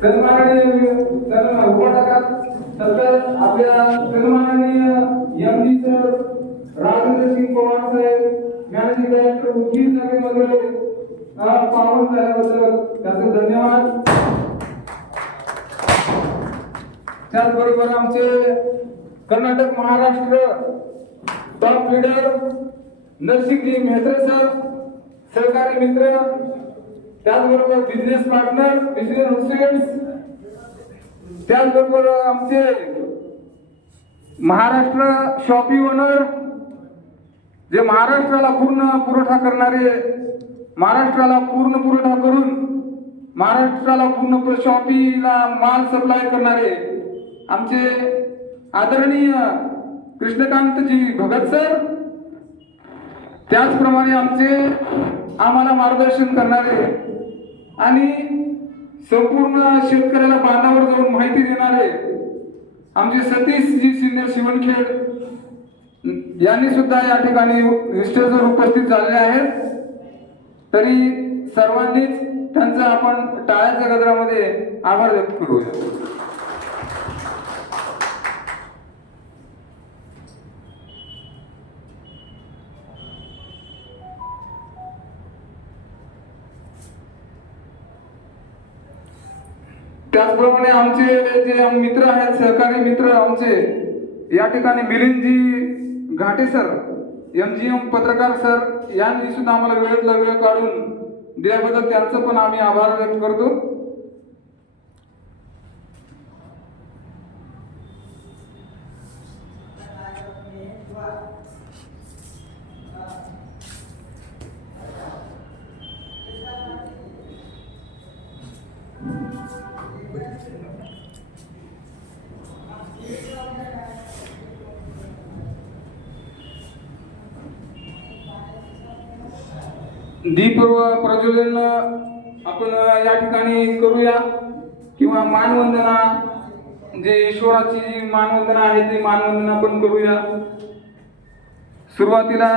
सन्माननीय आपल्या सन्माननीय एमडी सर राजेंद्र सिंग पवार साहेब मॅनेजिंग डायरेक्टर वकील नगरमध्ये पावन झाल्याबद्दल त्यांचे धन्यवाद. त्याचबरोबर आमचे Karnataka Maharashtra top leader Narsingji Mehtre sir, सहकारी मित्र, त्याचबरोबर बिझनेस पार्टनर, बिझनेस असोसिएट्स, त्याचबरोबर आमचे महाराष्ट्र शॉपी ओनर जे महाराष्ट्राला पूर्ण पुरवठा करणारे, महाराष्ट्राला पूर्ण पुरवठा करून महाराष्ट्राला पूर्ण शॉपीला माल सप्लाय करणारे आमचे आदरणीय कृष्णकांतजी भगत सर, त्याचप्रमाणे आम्हाला मार्गदर्शन करणारे आणि संपूर्ण शेतकऱ्याला बांधावर जाऊन माहिती देणारे आमचे सतीशजी सिनियर शिवणखेड यांनी सुद्धा या ठिकाणी स्टेजवर उपस्थित झालेले आहेत. तरी सर्वांनीच त्यांचा आपण टाळ्याच्या गजरामध्ये आभार व्यक्त करूया. त्याचप्रमाणे आमचे जे मित्र आहेत, सहकारी मित्र आमचे या ठिकाणी मिलिंदजी घाटे सर, MGM पत्रकार सर यांनी सुद्धा आम्हाला वेळेतला वेळ काढून दिल्याबद्दल त्यांचं पण आम्ही आभार व्यक्त करतो. दीप प्रज्वलन आपण या ठिकाणी करूया किंवा मानवंदना, जे ईश्वराची जी मानवंदना आहे ती मानवंदना पण करूया. सुरुवातीला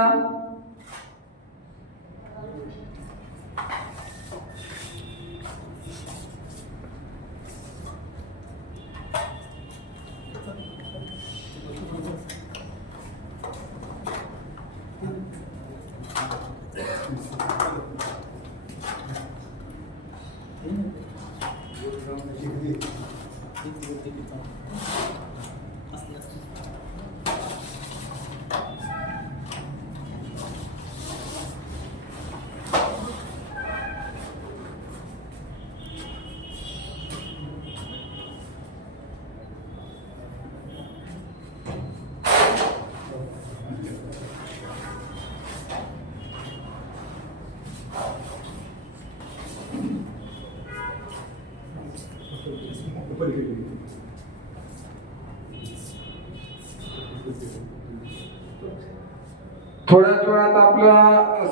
थोड्याच वेळात आपला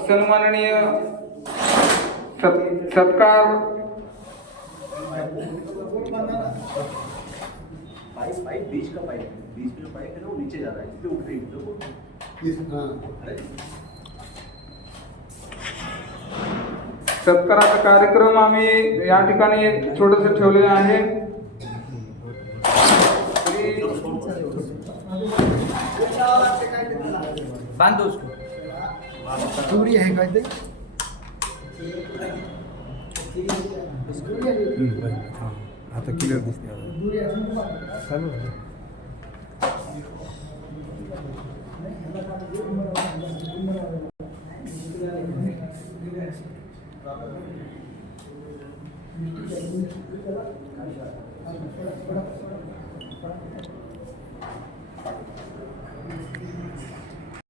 सन्माननीय सत्कार पाइप बीच का पाइप में जो पाइप है ना वो नीचे जा रहा है, इसलिए उठ रही है. सत्काराचा कार्यक्रम आम्ही या ठिकाणी छोटस ठेवलेले आहे. बांध दो उसको, दूरी है कहते हाँ आता क्लियर दिसते चालू